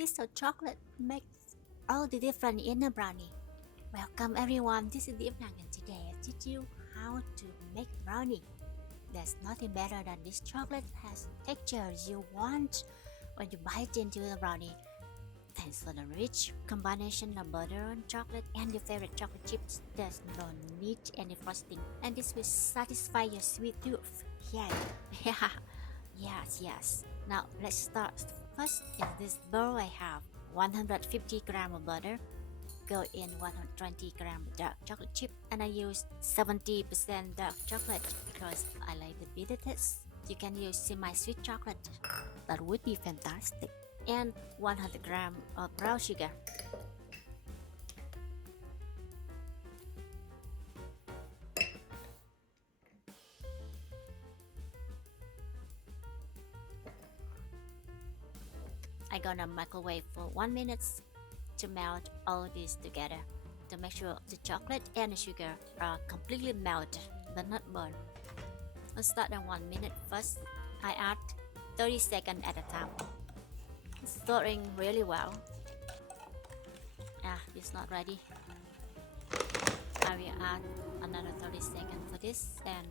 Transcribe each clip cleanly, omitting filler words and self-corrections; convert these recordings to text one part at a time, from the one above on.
piece of chocolate makes all the difference in a brownie. Welcome everyone, this is Diệp Nang and today I teach you how to make brownie. There's nothing better than this chocolate has texture you want when you bite into the brownie. Thanks for the rich combination of butter and chocolate and your favorite chocolate chips. There's no need any frosting and this will satisfy your sweet tooth. Yeah, yes. Now let's start. First, in this bowl I have 150 grams of butter. Go in 120 grams dark chocolate chip and I use 70% dark chocolate because I like the bitter taste. You can use semi-sweet chocolate, that would be fantastic. And 100 grams of brown sugar. I'm gonna microwave for 1 minute to melt all this together to make sure the chocolate and the sugar are completely melted but not burned. I'll start in 1 minute first. I add 30 seconds at a time. Stirring really well. It's not ready. I will add another 30 seconds for this and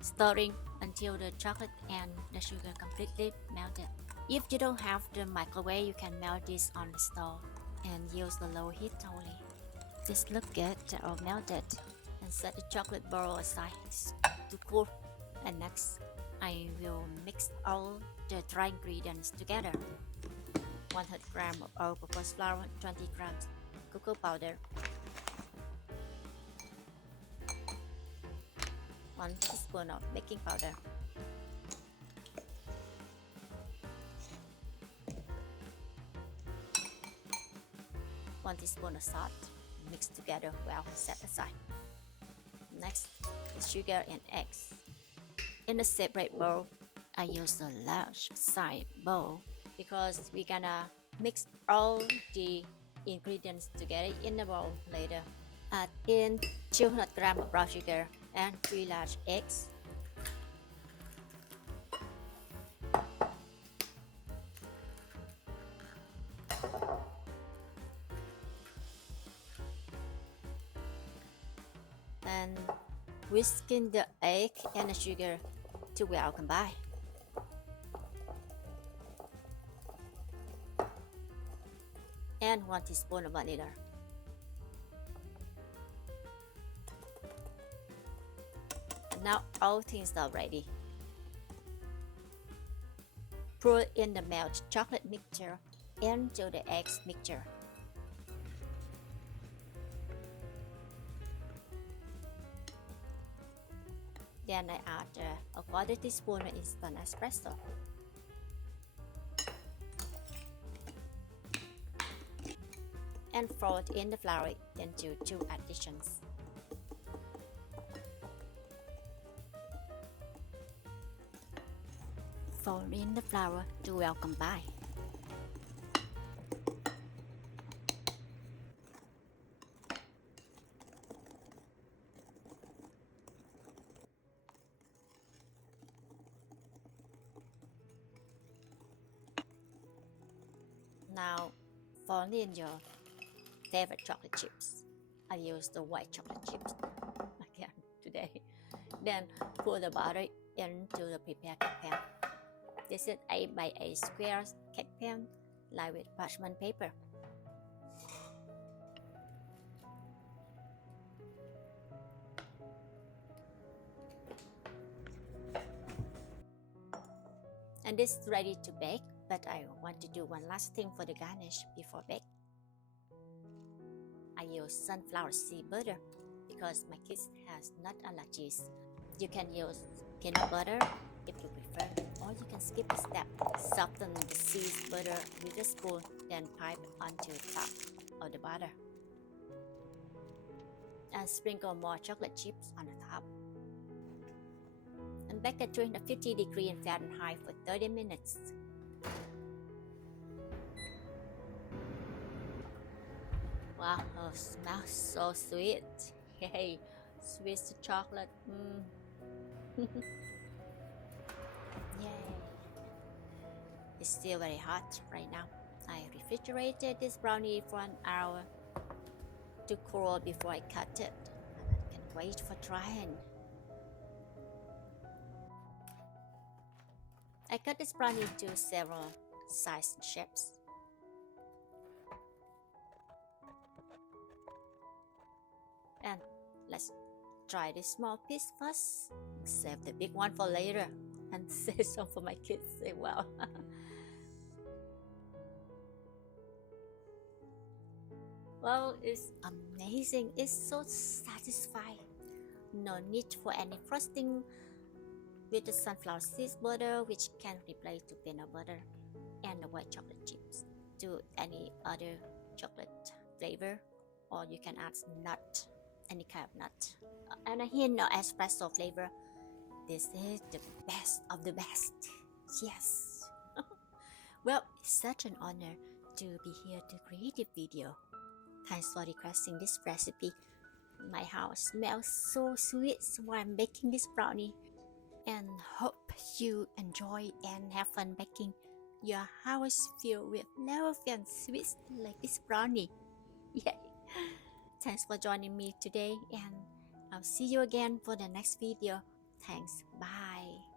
stirring until the chocolate and the sugar completely melted. If you don't have the microwave, you can melt this on the stove and use the low heat only. This look good, they're all melted. And set the chocolate bowl aside to cool. And next, I will mix all the dry ingredients together. 100 grams of all-purpose flour, 20 grams cocoa powder, 1 teaspoon of baking powder, 1 teaspoon of salt. Mix together well, set aside. Next is sugar and eggs. In a separate bowl, I use a large size bowl because we're gonna mix all the ingredients together in the bowl later. Add in 200 grams of brown sugar and 3 large eggs. And whisking the egg and the sugar to well combine. And 1 teaspoon of vanilla. And now all things are ready. Pour in the melted chocolate mixture into the eggs mixture. Then I add a quarter teaspoon of instant espresso. And fold in the flour into 2 additions. Fold in the flour to well combine. Now fold in your favorite chocolate chips. I use the white chocolate chips again today. Then pour the butter into the prepared cake pan. This is 8 by 8 square cake pan lined with parchment paper. And this is ready to bake, but I want to do one last thing for the garnish before bake. I use sunflower seed butter because my kids has nut allergies. You can use peanut butter if you prefer, or you can skip a step. Soften the seed butter with a spoon, then pipe onto the top of the butter. And sprinkle more chocolate chips on the top. And bake at 350 degrees Fahrenheit for 30 minutes. Wow, oh, smells so sweet. Hey, sweet chocolate. Yay. It's still very hot right now. I refrigerated this brownie for an hour to cool before I cut it. I can't wait for trying. I cut this brownie into several size shapes. And let's try this small piece first. Save the big one for later and save some for my kids as well. Well, it's amazing. It's so satisfying. No need for any frosting with the sunflower seeds butter, which can replace the peanut butter and the white chocolate chips to any other chocolate flavor, or you can add nut, any kind of nut, and a hint of espresso flavor. This is the best of the best. Yes. Well, it's such an honor to be here to create this video. Thanks for requesting this recipe. My house smells so sweet while I'm baking this brownie, and hope you enjoy and have fun baking your house filled with love and sweets like this brownie. Yay! Thanks for joining me today, and I'll see you again for the next video. Thanks. Bye.